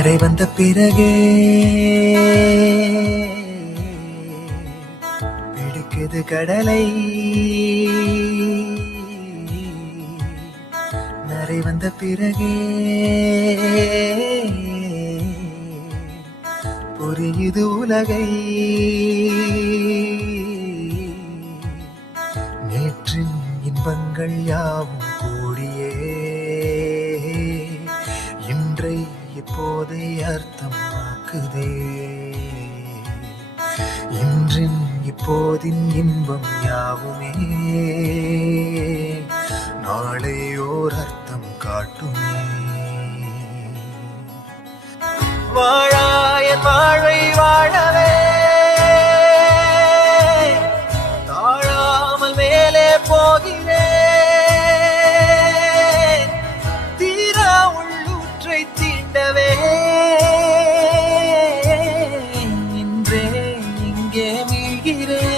கரை வந்த பிறகே பிடிக்குது கடலை. நரை வந்த பிறகே புரியுது உலகை. நேற்றின் இன்பங்கள் யாவும் கூடியே இன்றை இப்போதை அர்த்தமாக்குதே. இன்றின் இப்போதின் இன்பம் யாவுமே நாளை ஓர் அர்த்தம் காட்டுமே. வாழாயன் வாழ்வை வாழவே தாழாமல் மேலே போகிறேன். தீரா உள்ளூற்றை தீண்டவே இன்றே இங்கே மீழ்கிறேன்.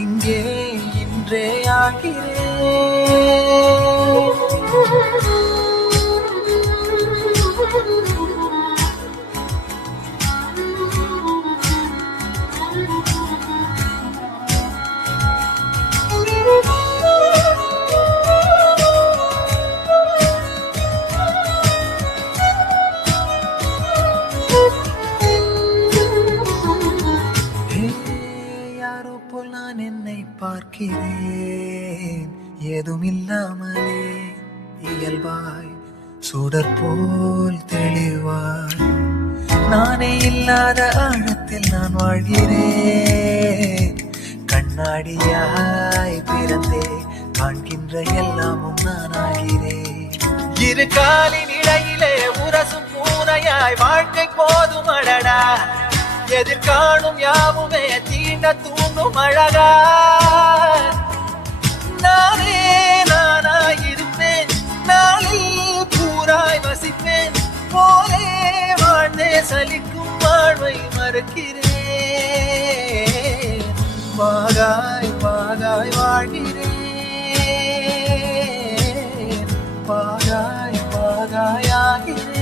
இங்கே இன்றே ஆகிறேன். யாரோ போல் நான் என்னை பார்க்கிறேன். ஏதும் இல்லாமலே இயல்பாய் சுடர் போல் தெளிவாய் நானே இல்லாத ஆழத்தில் நான் வாழ்கிறேன். கண்ணாடியாய் பிறந்தே காண்கின்ற எல்லாமும் நான் ஆகிறேன். இரு காலின் இடையிலே உரசும் பூனையாய் வாழ்க்கை போதும் அடடா. எதிர்காணும் யாவுமே தீண்ட தூண்டும் அழகா. நானே நானாயிருப்பேன். நாளில் பூராய் வசிப்பேன். போலே வாழ்ந்தே சலிக்கும் வாழ்வை மறுக்கிறேன். வாகாய் வாகாய் வாழ்கிறேன். வாகாய் வாகாய் ஆகிறேன்.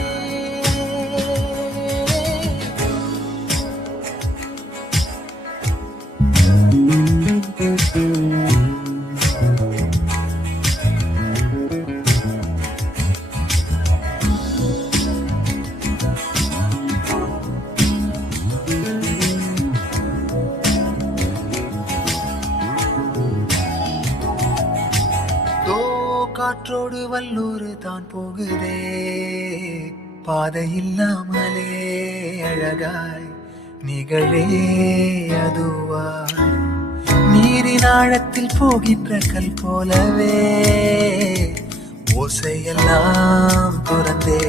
காற்றோடு வல்லூர் தான் போகுதே. பாதை இல்லாமலே அழகாய் நிகழே அதுவாய் நீரின் ஆழத்தில் போகின்ற கல் போலவே ஓசையெல்லாம் துறந்தே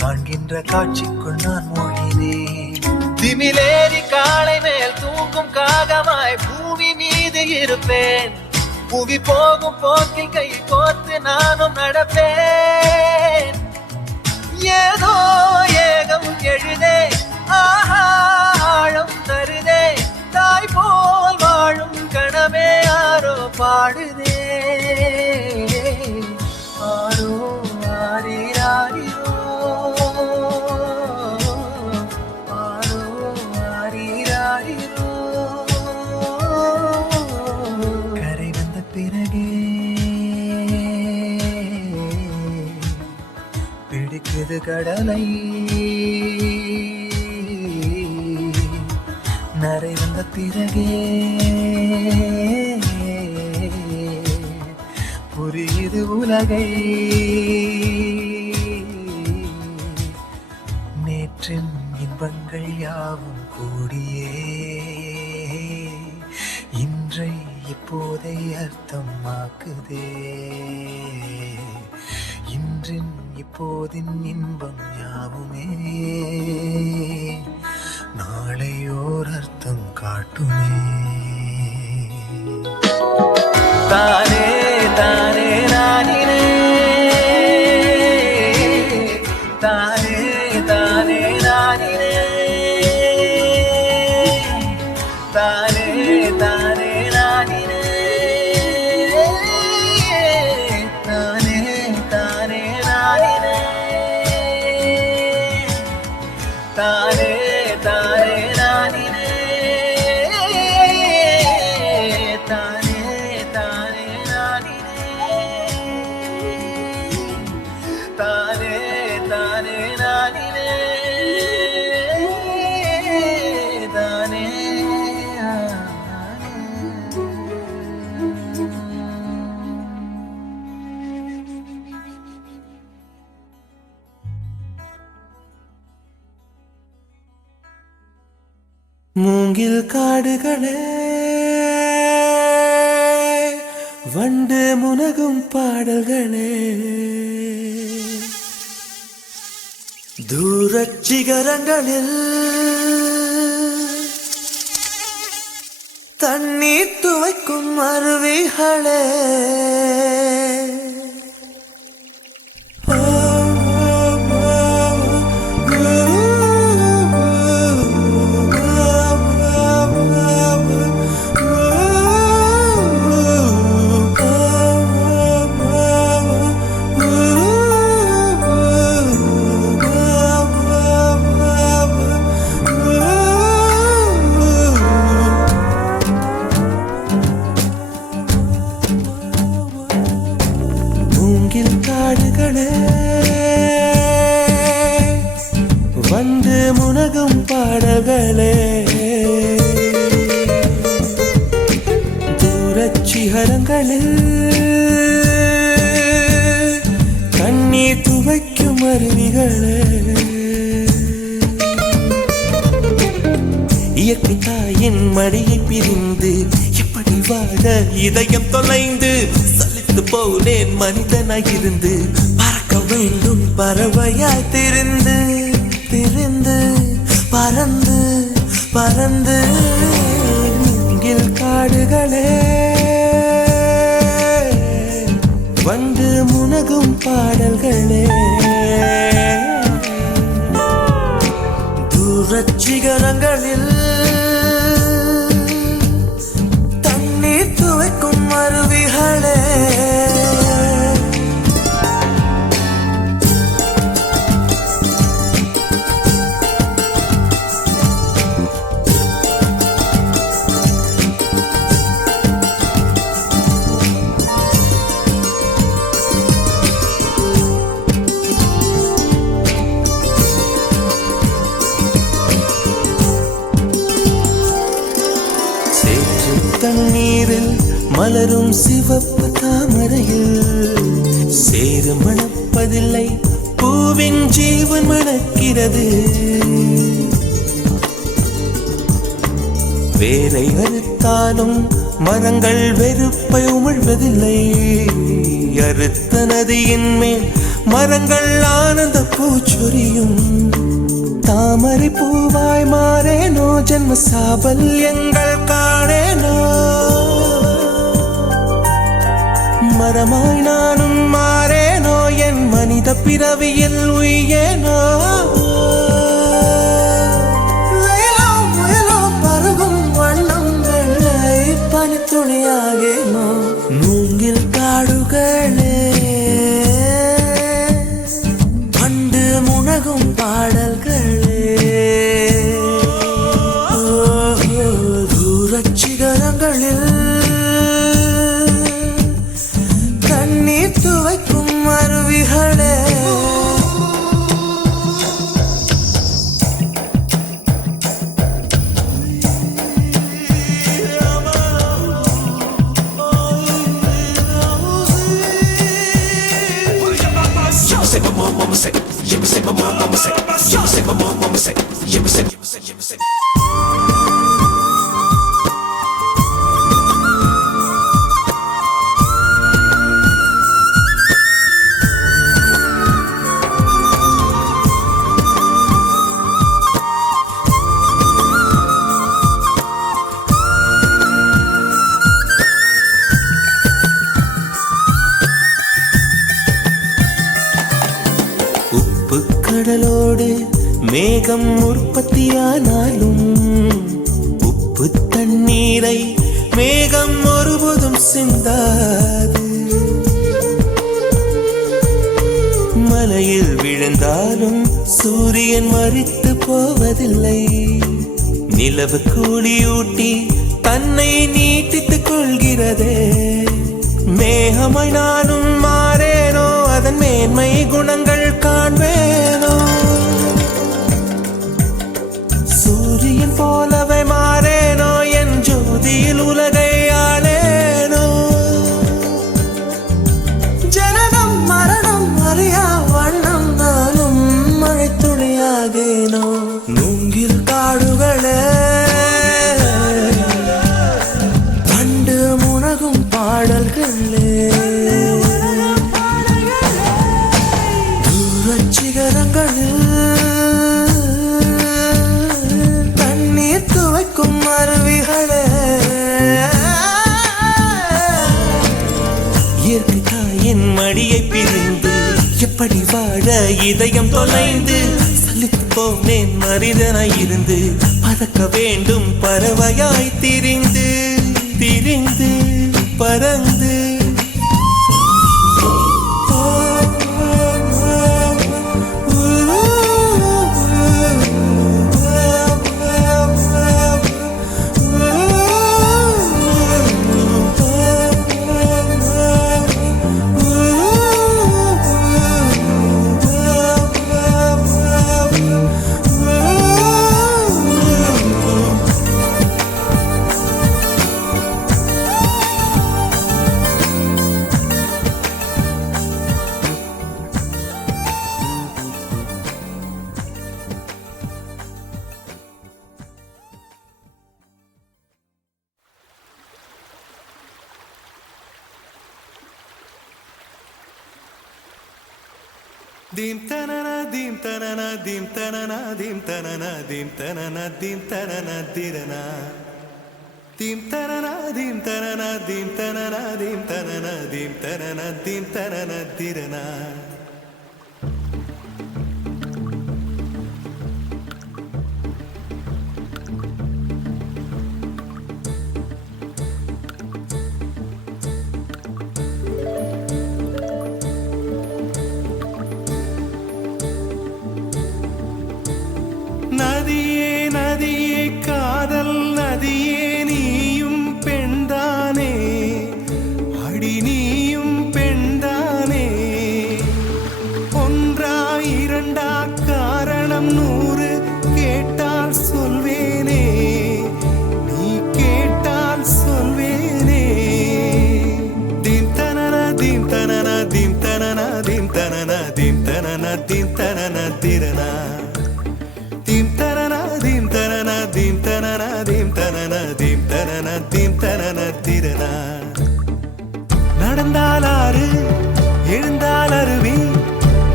காண்கின்ற காட்சிக்குள் நான் மூழ்கினேன். திமிலேறி காலை மேல் தூங்கும் காகமாய் பூமி மீது இருப்பேன். புவி போகும் போக்கில் கை கோர்த்து நானும் நடப்பேன். ஏதோ ஏகம் எழுதே ஆழம் தருதே. தாய் போல் வாழும் கணமே யாரோ பாடுதே. ஆரோ ஆரீராரோ ஆரோ ஆரீராரோ. கரை வந்த பிறகே பிடிக்குது கடலை. நரை வந்த பிறகே புரியுது உலகை. நேற்றின் இன்பங்கள் யாவும் கூடியே இன்றை இப்போதை அர்த்தமாக்குதே. இன்றின் இப்போதின் இன்பம் யாவுமே நாளை ஓர் அர்த்தம் காட்டுமே. தானே தானே நானினே தானே தானே நானினே தானே தானே நானினே தானே தானே நானினே. மூங்கில் காடுகளே வண்டு முனகும் பாடல்களே தூரச் சிகரங்களில் தண்ணீர் துவைக்கும் அருவிகளே காடுகளே வந்து முனகும் பாடல்களே தூரச் சிகரங்களில் கண்ணீர் துவைக்கும் அருவிகளே இயற்கை தாயின் மடியை பிரிந்து எப்படி வாழ இதயம் தொலைந்து போனேன் மனிதனாயிருந்து பறக்க வேண்டும் பறவையாய் திரிந்து திரிந்து பறந்து பறந்து மூங்கில் காடுகளே வந்து முனகும் பாடல்களே தூரச் சிகரங்களில் தண்ணீர் துவைக்கும் அருவிகளே தண்ணீரில் மலரும் சிவப்பு தாமரையில் சேறு மணப்பதில்லை பூவின் ஜீவன் மணக்கிறது வேரை அறுத்தாலும் மரங்கள் வெறுப்பை உமிழ்வதில்லை அறுத்த நதியின் மேல் மரங்கள் ஆனந்த பூச்சொரியும் தாமரை பூவாய் மாறேனோ ஜன்ம சாபல்யங்கள் காணேனோ மரமாய் நானும் மாறேனோ என் மனித பிறவியில் உயேனோ பருகும் வண்ணம் வெள்ளை பனித்துளியாகேனோ மூங்கில் காடுகளே வண்டு முனகும் பாடல்களே தூரச் சிகரங்களில் தண்ணீர் துவைக்கும் அருவிகளே கடலோடு மேகம் உற்பத்தியானாலும் உப்பு தண்ணீரை மேகம் ஒருபோதும் சிந்தாது மலையில் விழுந்தாலும் சூரியன் மரித்து போவதில்லை நிலவு கூலியூட்டி தன்னை நீட்டித்துக் கொள்கிறதே மேகமாய் நானும் மாறேனோ அதன் மேன்மை குணங்கள் காண்பேனோ சூரியன் போலவே மாறேனோ என் ஜோதியில் உலகை ஆளேனோ ஜனனம் மரணம் அறியா வண்ணம் நானும் மழைத்துளியாகேனோ மூங்கில் காடுகளே இதயம் தொலைந்து சலித்து போனேன் மனிதனாய் இருந்து பறக்க வேண்டும் பறவையாய் திரிந்து திரிந்து பறந்து dim tanana dim tanana dim tanana dim tanana dim tanana dim tanana dirana dim tanana dim tanana dim tanana dim tanana dim tanana dim tanana dirana நதியே நதியே காதல் நதியே நீயும் பெண்தானே அடி நீயும் பெண்தானே ஒன்றா இரண்டா காரணம் 100 கேட்டால் சொல்வேனே நீ கேட்டால் சொல்வேனே தீம் தனன தீம் தனன தீம் தனன தீம் தனன தீம் தனன தீம் தனன திரனா dim tarana dim tarana dim tarana dim tarana dim tarana dim tarana tirana நடந்தால் ஆறு எழுந்தால் அருவி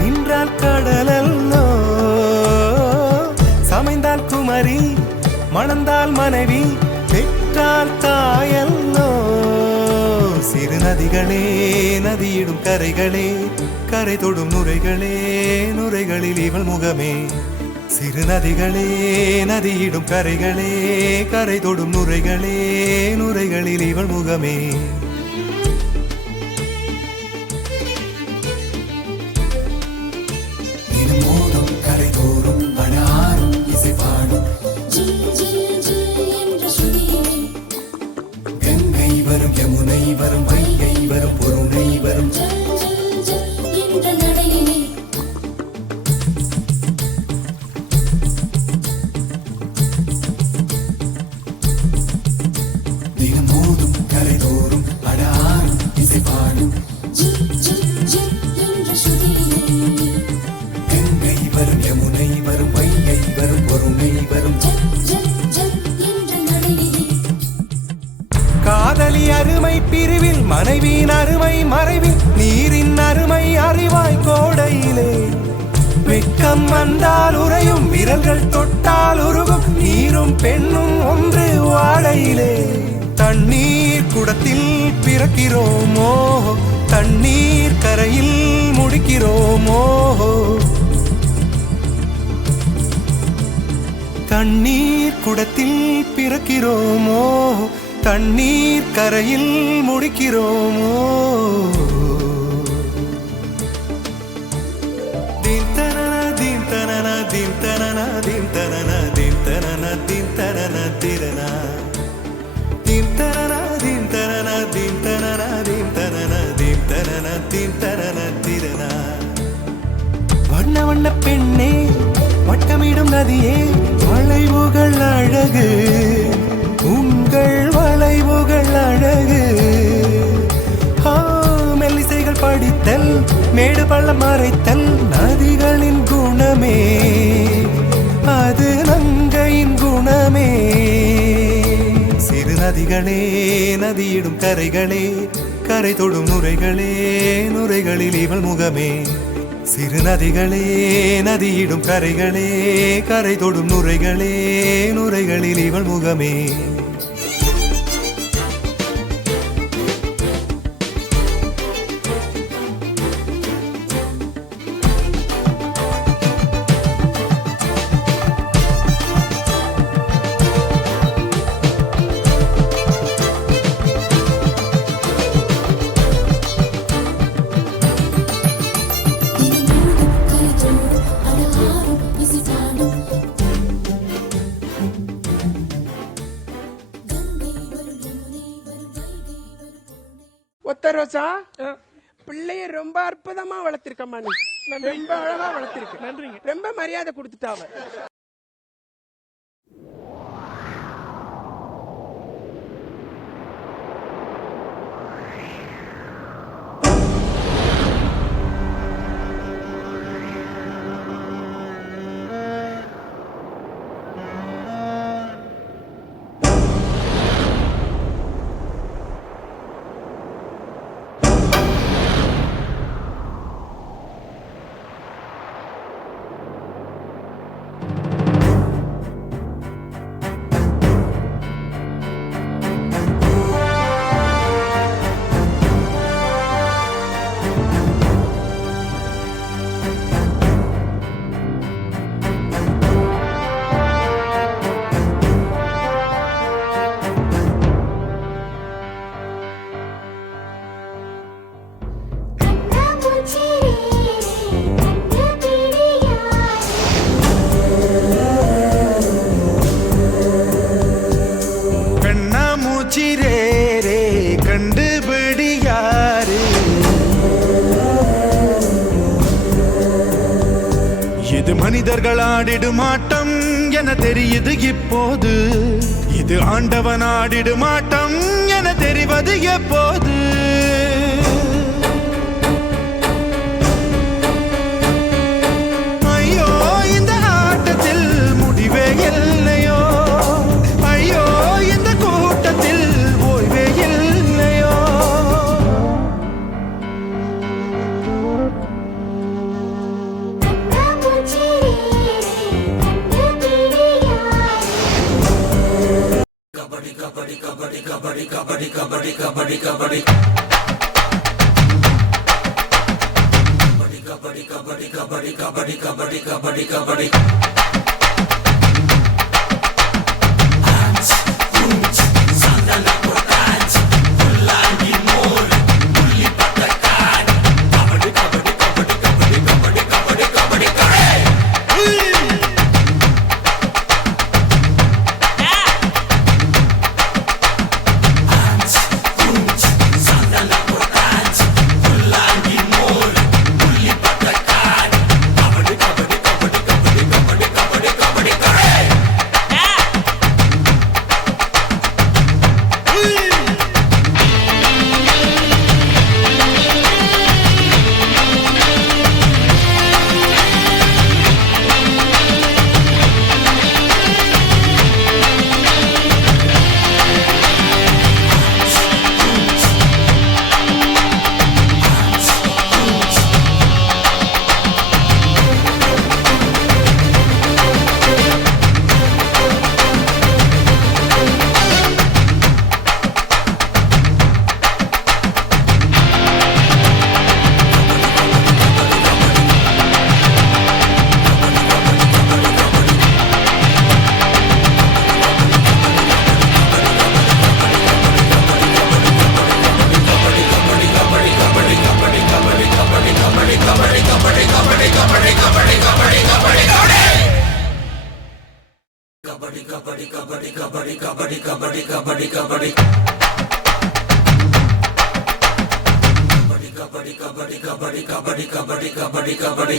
நின்றால் கடலல்லோ சமைந்தால் குமரி மணந்தால் மனைவி பெற்றால் தாயல்லோ சிறு நதிகளே நதியிடும் கரைகளே கரை தொடும் நுரைகளே நுரைகளில் இவள் முகமே சிறு நதிகளே நதியிடும் கரைகளே கரை தொடும் நுரைகளே நுரைகளில் இவள் முகமே தினமோதும் கரை தோறும் அனாரும் இசை பாடும் கங்கை வரும் யமுனை வரும் வைகை வரும் பொருணை வரும் தினமோதும் கரைதோறும் அடாரும் இசை பாடும் கங்கை வரும் யமுனை வரும் வைகை வரும் பொருணை வரும் காதலி அருமை பிரிவில் மனைவியின் அருமை மறைவில் நீரின் அருமை அறிவாய் கோடையிலே வெக்கம் வந்தால் உறையும் விரல்கள் தொட்டால் உருகும் நீரும் பெண்ணும் ஒன்று வாழையிலே தண்ணீர் குடத்தில் பிறக்கிறோமோ தண்ணீர் கரையில் முடிக்கிறோமோ தண்ணீர் குடத்தில் பிறக்கிறோமோ தண்ணீர் கரையில் முடிக்கிறோமோ தீம் தனன தீம் தனன தீம் தனன தீம் தனன தீம் தனன தீம் தனன திரனா தீம் தனன தீம் தனன தீம் தனன தீம் தனன தீம் தனன தீம் தனன திரனா வண்ண வண்ண பெண்ணே வட்டமிடும் நதியே வளைவுகள் அழகு உங்கள் வளைவுகள் அழகு மெல்லிசைகள் படித்தல் மேடு பள்ளம் மறைத்தல் நதிகளின் குணமே அது நங்கையின் குணமே சிறு நதிகளே நதியிடும் கரைகளே கரை தொடும் நுரைகளே நுரைகளில் இவள் முகமே சிறு நதிகளே நதியிடும் கரைகளே கரை தொடும் நுரைகளே நுரைகளில் இவள் முகமே ஒத்த ரோசா பிள்ளைய ரொம்ப அற்புதமா வளர்த்திருக்கம்மா நீ. ரொம்ப அழகா வளர்த்திருக்க. நன்றிங்க. ரொம்ப மரியாதை கொடுத்துட்டாவ. இது மனிதர்கள் ஆடிடும் ஆட்டம் என தெரியுது இப்போது. இது ஆண்டவன் ஆடிடும் ஆட்டம் என தெரிவது எப்போது. ஐயோ இந்த ஆட்டத்தில் முடிவே இல்லையோ. ஐயோ இந்த கூட்டத்தில் ஓய்வே இல்லையோ. கபடி கபடி கபடி கபடி கபடி கபடி கபடி கபடி கபடி கபடி கபடி கபடி கபடி கபடி கபடி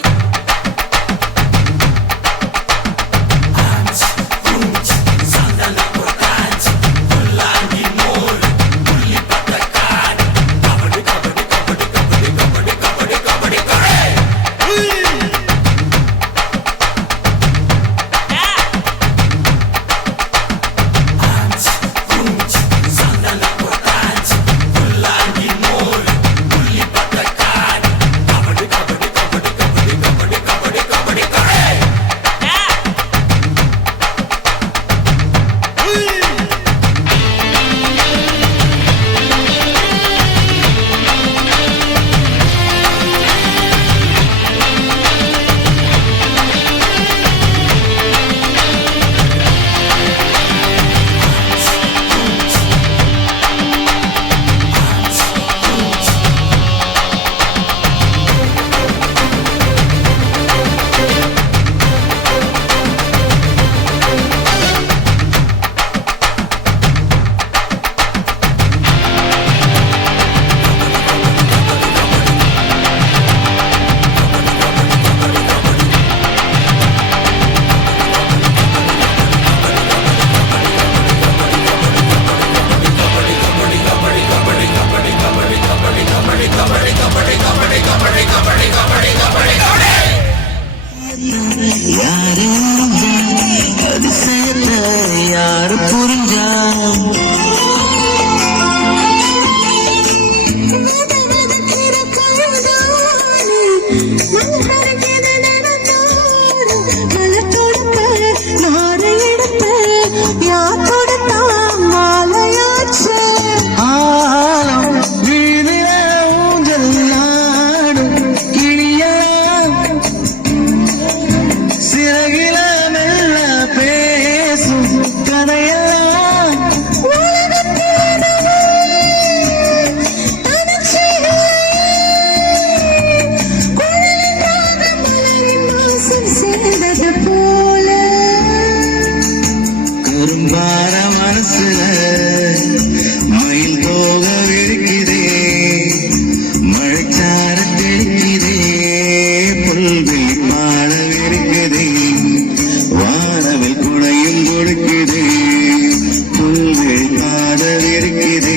தெரிக்குதே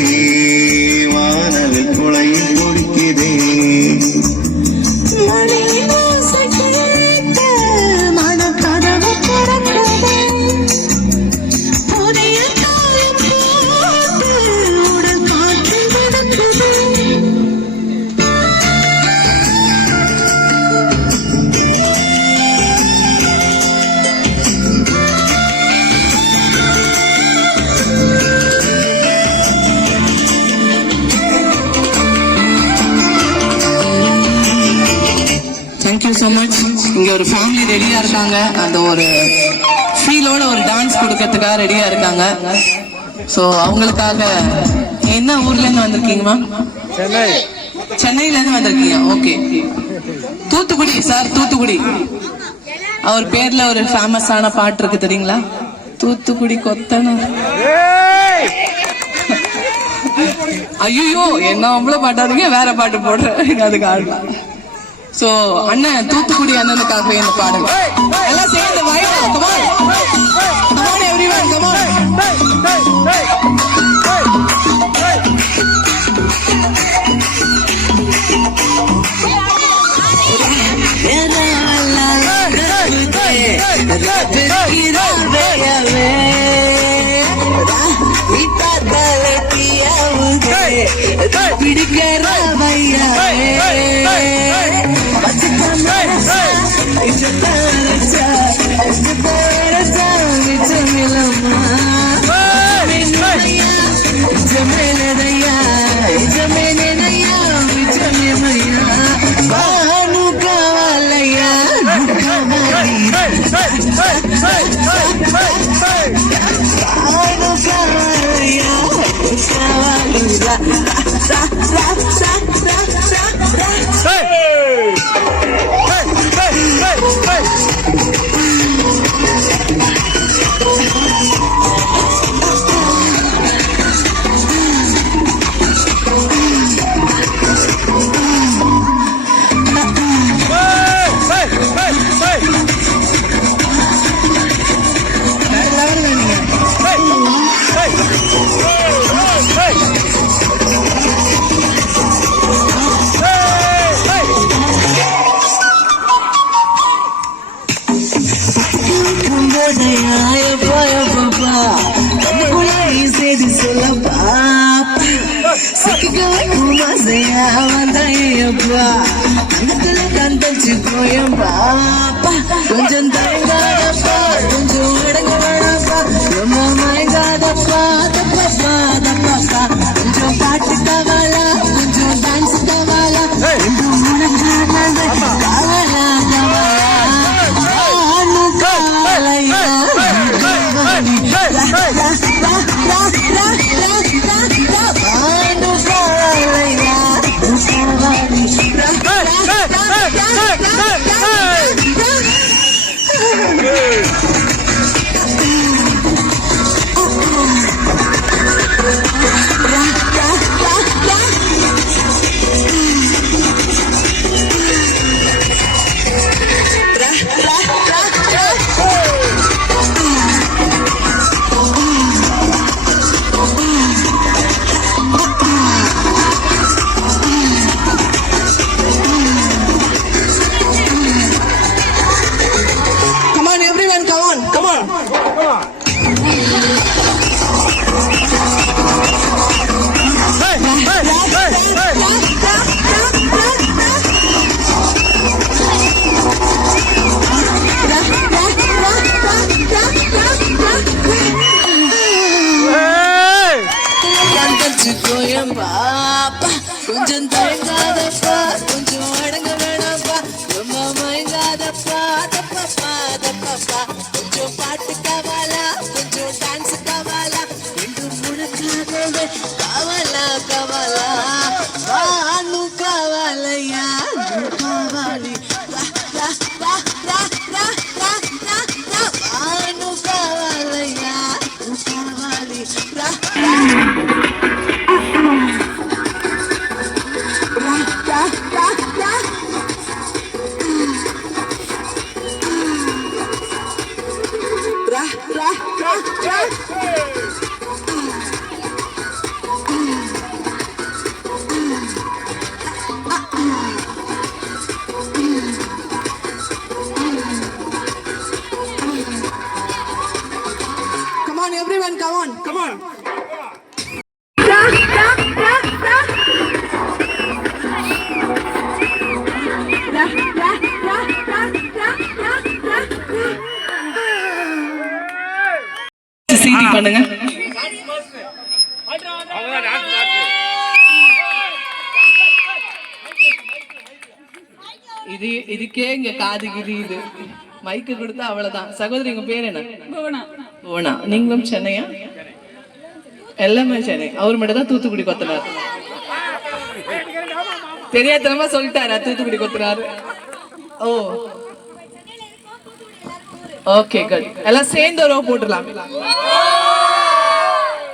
வானவில் குழையில் துடிக்குதே தேங்க்யூ ஸோ மச். இங்க ஒரு ஃபேமிலி ரெடியா இருக்காங்க, அந்த ஒரு ஃபீலோட ஒரு டான்ஸ் கொடுக்கறதுக்காக ரெடியா இருக்காங்க. ஸோ அவங்களுக்காக என்ன ஊர்ல இருந்து வந்திருக்கீங்கம்மா? சென்னையில இருந்து வந்திருக்கீங்க. Okay, Thoothukudi sir, Thoothukudi. அவர் பேர்ல ஒரு ஃபேமஸான பாட்டு இருக்கு தெரியுங்களா? தூத்துக்குடி கொத்தன. ஐயோ, என்ன அவ்வளவு பாட்டாதீங்க, வேற பாட்டு போடுறேன், அதுக்கு ஆடலாம். சோ அண்ணன் தூத்துக்குடி அண்ணனுக்காக இந்த பாடுங்க. எல்லாம் சேர்ந்து வைடா, come on come on everyone, come on. பிடிக்கிற பையா கொஞ்சம் தயங்காதப்பா, கொஞ்சம் அடங்க வேணாப்பா, ரொம்ப மயங்காதப்பா, தப்பப்பா தப்பப்பா, கொஞ்சம் பாட்டு கவாலா, கொஞ்சம் டான்ஸ் கவாலா, ரெண்டும் முடங்காத கவாலா கவாலா, ஆனு கவாலையா கவாலி, ஆனு கவாலையா கவாலி. கொஞ்சம் தயங்காதப்பா, கொஞ்சம் அடங்க வேணாப்பா, ரொம்ப மயங்காதப்பா, தப்பப்பா தப்பப்பா, கொஞ்சம் பாட்டு கவாலா, கொஞ்சம் டான்ஸ் கவாலா, ரெண்டும் முடக்காதவே கவாலா கவாலா, வானு கவாலையா கவாலி, வானு கவாலையா கவாலி. பண்ணுங்க. இதுக்கே இங்க காது கிரியுது. மைக்கு கொடுத்தா அவ்வளவுதான். சகோதரி உங்க பேர் என்ன? புவனா. நீங்களும் சென்னையா? எல்லாமே சென்னை. அவர் மட்டும் தான் தூத்துக்குடி கொத்தனார். தெரியாதனமா சொல்லிட்டாரா தூத்துக்குடி கொத்தனார்? ஓ ஓகே குட். எல்லாம் சேர்ந்து ஒரு போட்டுடலாம்.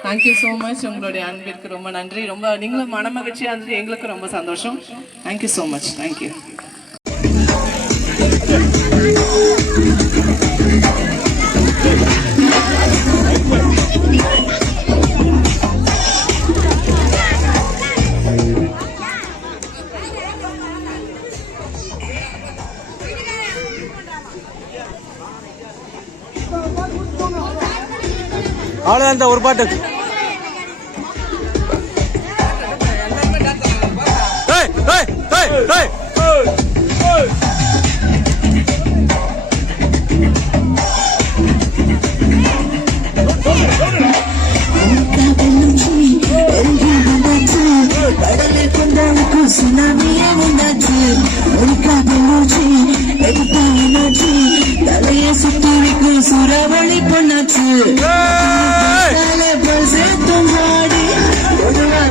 Thank you so much. உங்களுடைய அன்பிற்கு ரொம்ப நன்றி. ரொம்ப நீங்களும் மன மகிழ்ச்சியா இருந்தது, எங்களுக்கு ரொம்ப சந்தோஷம். Thank you so much. தேங்க்யூ. அவ்வளோதான் இந்த ஒரு பாட்டு. சுனாமியே உண்டாச்சு, தலைய சுத்தரிக்கும் சூறாவளி பொண்ணாச்சு. சேர்த்தும் பாடி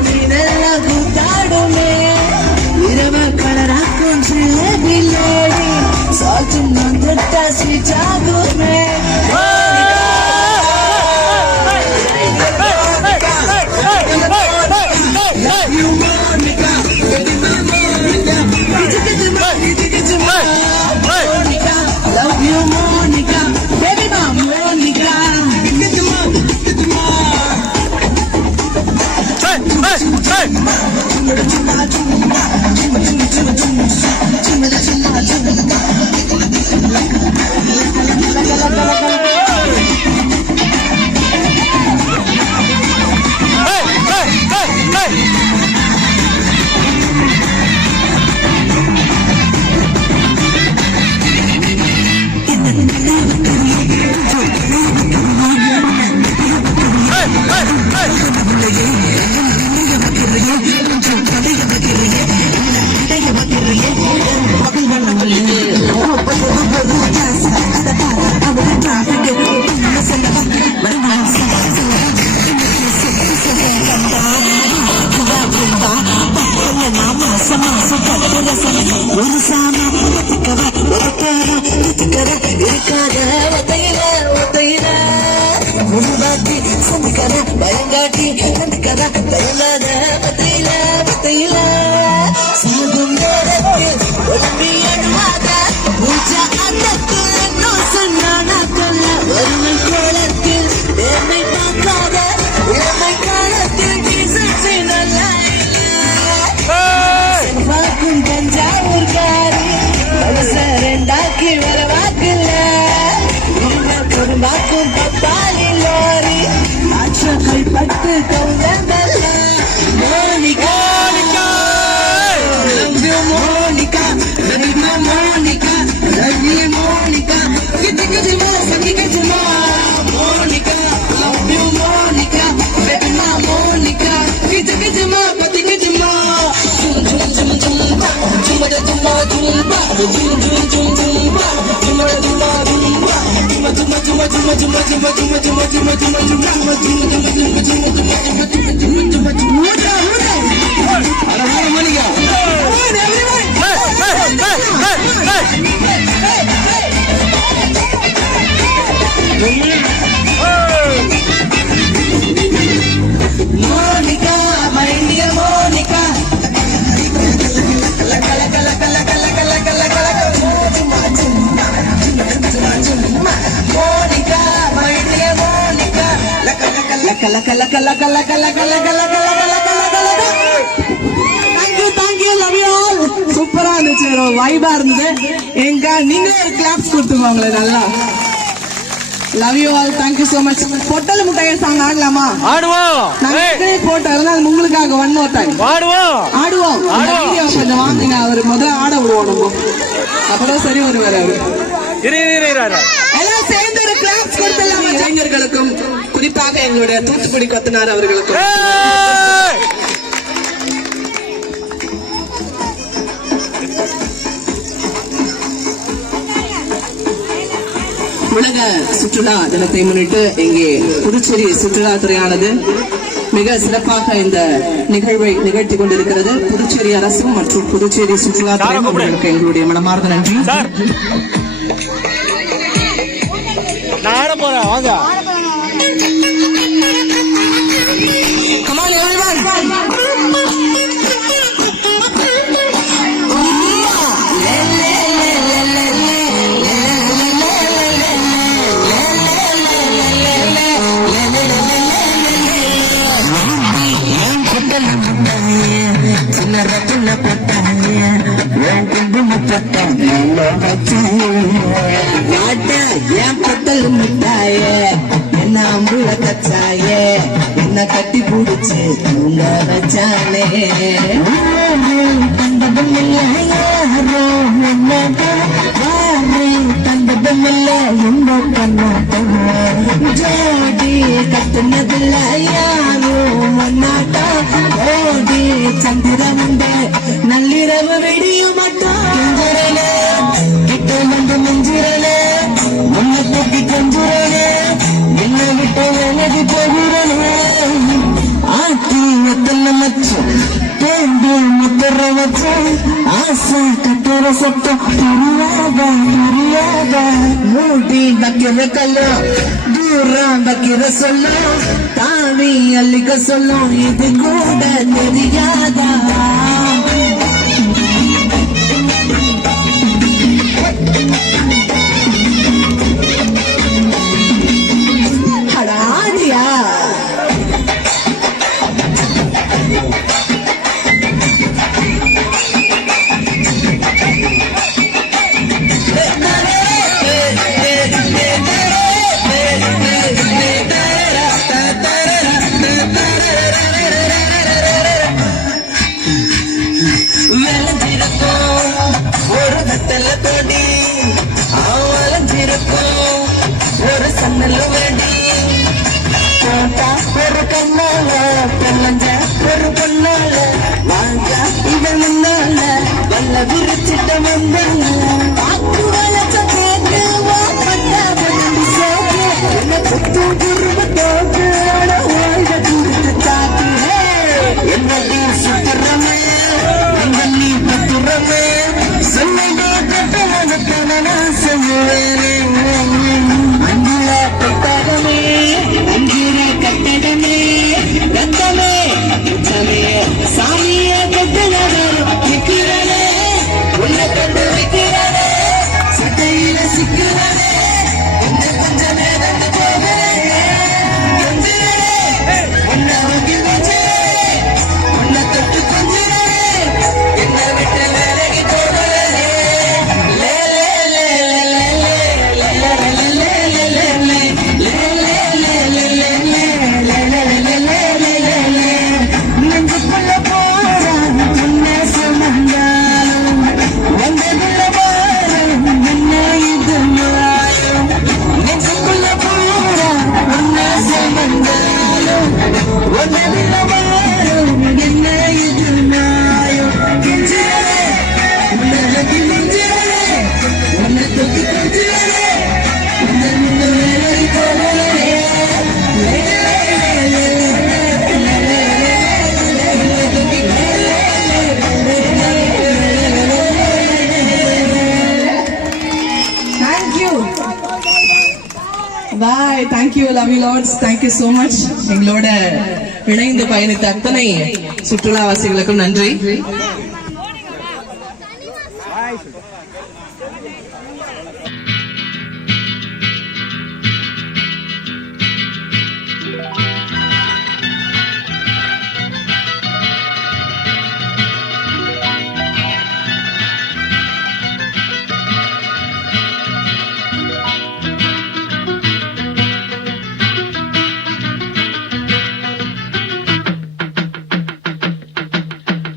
மீனெல்லாம் கூத்தாடுமே, இரவ கலராக்கும் சில்லடி சாச்சும் வந்துட்டா ஸ்வீட் ஆகுமே. பயங்காட்டி கண்டுக்கதா பயங்காத பத்தையில சாகும் நேரத்தில் உடம்பி அணுவாத பூஜா அந்தத்தில் சொன்னானா கொல்ல ஒருமை கோலத்தில் நேர்மை பார்க்காத இளமை காலத்தில் கிசு நல்ல பார்க்கும் தஞ்சாவூர் காரி ரெண்டாக்கி வரவாக்கில்ல கொடும்பாக்கும் பப்பாளி லோரி ஆட்சை பட்டு கவுந்தல்ல Monica Monica Monica Ravi Monica கிட்டமா சங்கிக்கமா மோனிகா லவ் யூ மோனிகா பெட்டமா மோனிகா கிட்டமா பத்திக்கமா Monica, my dear Monica. சூப்பரா இருந்துச்சு, வைபா இருந்தது. எங்க நீங்களே ஒரு கிளாப்ஸ் கொடுத்துருவாங்களே நல்லா. Love you all, thank you so much. பொட்டல் முட்டைய சாங் ஆடலாமா? ஆடுவோம். போட்டோம் உங்களுக்காக ஒன் மோர் டைம் ஆடுவோம். கொஞ்சம் வாங்குங்க, அவர் முதல்ல ஆட விடுவோம் நம்ம, அப்பதான் சரி வருவாரு அவரு. எல்லாம் சேர்ந்து ஒரு கிளாப்ஸ் கொடுத்துடலாமா? இளைஞர்களுக்கும் குறிப்பா குறிப்பாக எங்களுடைய தூத்துக்குடி கொத்தனார் அவர்களுக்கு உலக சுற்றுலா தினத்தை முன்னிட்டு இங்கே புதுச்சேரி சுற்றுலாத்துறையானது மிக சிறப்பாக இந்த நிகழ்வை நிகழ்த்தி கொண்டிருக்கிறது. புதுச்சேரி அரசும் மற்றும் புதுச்சேரி சுற்றுலாத்துறை அவர்களுக்கு எங்களுடைய மனமார்ந்த நன்றி. நான் போறேன் வாங்க. Come on, everyone. என்ன அம்புல கச்சாயே என்ன கட்டி பிடிச்சு தூங்க வச்சானே தந்ததும் இல்ல யாரோ தந்ததும் இல்ல எந்த கண்ணாட்டம் ஜோடி கட்டுனதில்ல யாரோ மண்ணாட்டா ஓடி சந்திரமுண்ட நள்ளிரவு விடிய மாட்டோம் கிட்ட வந்து மஞ்சிரனே முன்ன தூக்கி கொஞ்சுறனே என்ன விட்டு எனது போகிறனே ஆட்டி எத்தனை மச்சம் தேம்பி முத்தர வச்சம் ஆசை கட்டுற சத்தம் புரியாத மூடி வைக்கிற கல்லம் தூரம் வைக்கிற சொல்லும் தாவி அள்ளிக்க சொல்லும் இது கூட தெரியாதா ஒரு சன்னல் வேண்டி ஒரு கண்ணால பெண்ணஞ்ச ஒரு பொண்ணால வாங்க இவன் முன்னால வல்ல விரிச்சிட்ட வந்தாங்க காத்து வளர்ச்ச கேட்டு என்ன குத்து குருவ தோக்கு ஓய்வ துடுத்து தாக்கு என்னடி சுத்துறமே நீ பத்துறமே சொன்னதே கட்டண நான் சொல்லுவேன் கட்டடமே ரத்தமே சாமிய கட்டுறே உள்ள கண்டு வைக்கிறே சட்டையில சிக்கிறே கொஞ்சம் நேரம் போகிறே உன்னை வாங்கி வச்சே உன்னை தொட்டு கொஞ்சே என்ன விட்டு வேலைக்கு போகிறே Bye. Thank you, love you lords. Thank you so much. எங்களோட இணைந்து பயணித்த அத்தனை சுற்றுலாவாசிகளுக்கும் நன்றி.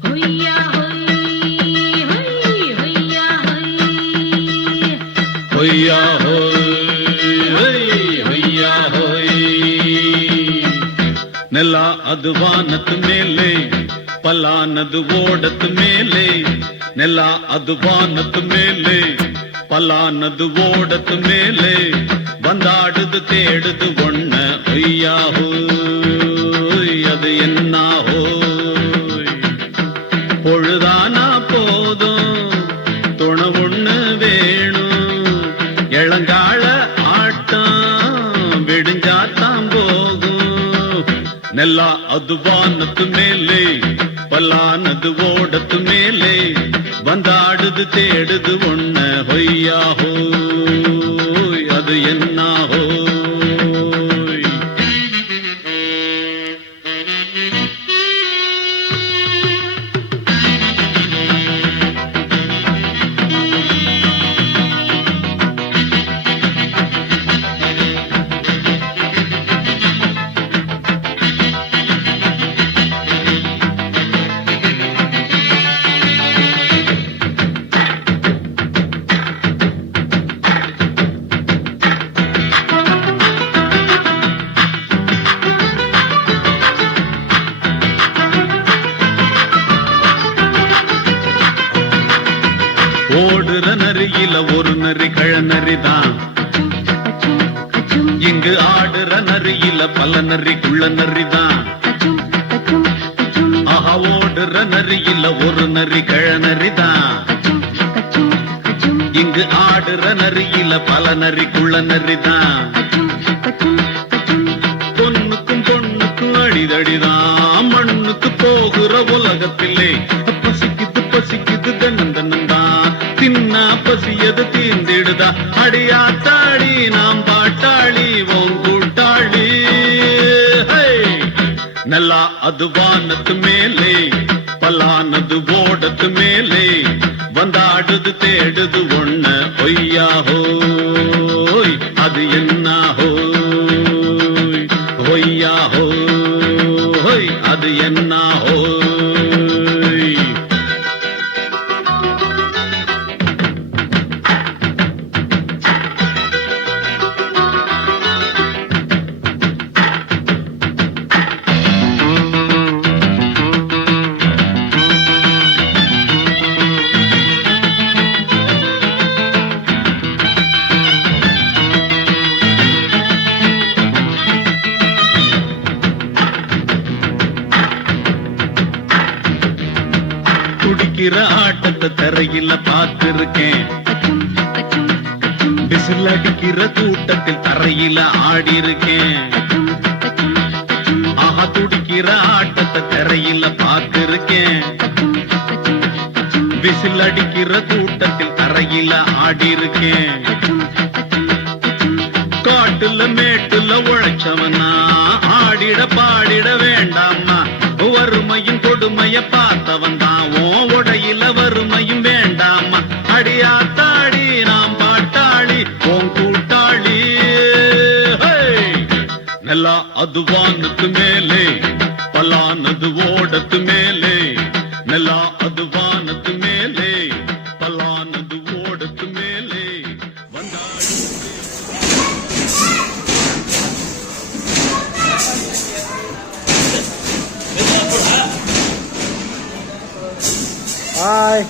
होइया ಅದು ವಾನದ ಮೇಲೆ ಪಲಾನದು ಓಡದ ಮೇಲೆ ನೆಲ ಅದು ವಾನದ ಮೇಲೆ ಪಲಾನದು ಓಡದ ಮೇಲೆ ಬಂದಾಡುದು தேடுது ஒண்ண ஐயா ஹோய் அது என்ன ஹோய் பொழுதானா போதும் துணை ஒண்ணு வேணும் இளங்கால ஆட்டம் விடிஞ்சாத்தான் போகும் நெல்ல அது வானத்து மேலே பலானது ஓடத்து மேலே வந்தாடுது தேடுது ஒண்ண ஹொய்யா ஹோய் அது என்ன ஹோய் ஓடுற நரியில ஒரு நரி கழநரிதான் இங்கு ஆடுற நரியில பல நரி குள்ள நரிதான் ஆஹா ஓடுற நரியில ஒரு நரி கழநரிதான் இங்கு ஆடுற நரியில பல நரி குள்ள நரிதான் பொண்ணுக்கும் பொண்ணுக்கும் அடிதடிதான் மண்ணுக்கு போகிற உலகத்திலே பசிக்குது பசிக்குது தன்னந்தனந்தான் தின்னா பசியது தீர்ந்திடுதா அடியாத்தாடி நாம் பாட்டாளி உன் கூட்டாளி நல்லா அது வானத்து மேலே பலானது ஓடத்து மேலே வந்தாடுது தேடுது ஒண்ண ஒய்யா ஹோய் அது என்ன ஹோய் ஒய்யா ஹோய் அது என்ன ஹோய் துடிக்கிற ஆட்டத்தை தரையில பார்த்திருக்கேன் விசில் அடிக்கிற கூட்டத்தில் தரையில ஆடி இருக்கேன் ஆஹா துடிக்கிற ஆட்டத்தை தரையில பார்த்திருக்கேன் விசில் அடிக்கிற கூட்டத்தில் தரையில ஆடி இருக்கேன் காட்டுல மேட்டுல உழைச்சவனா ஆடிட பாடிட வேண்டாமா வறுமையும் கொடுமைய பார்த்தவன் தான் உடையில வறுமையும் வேண்டாமா அடியாத்தாடி நாம் பாட்டாளி உன் கூட்டாளி நல்லா அது வானத்து மேலே பலானது ஓடத்து மேலே நல்லா அது வானத்து மேலே பலானது ஓடத்து மேலே வந்தாடு Bye.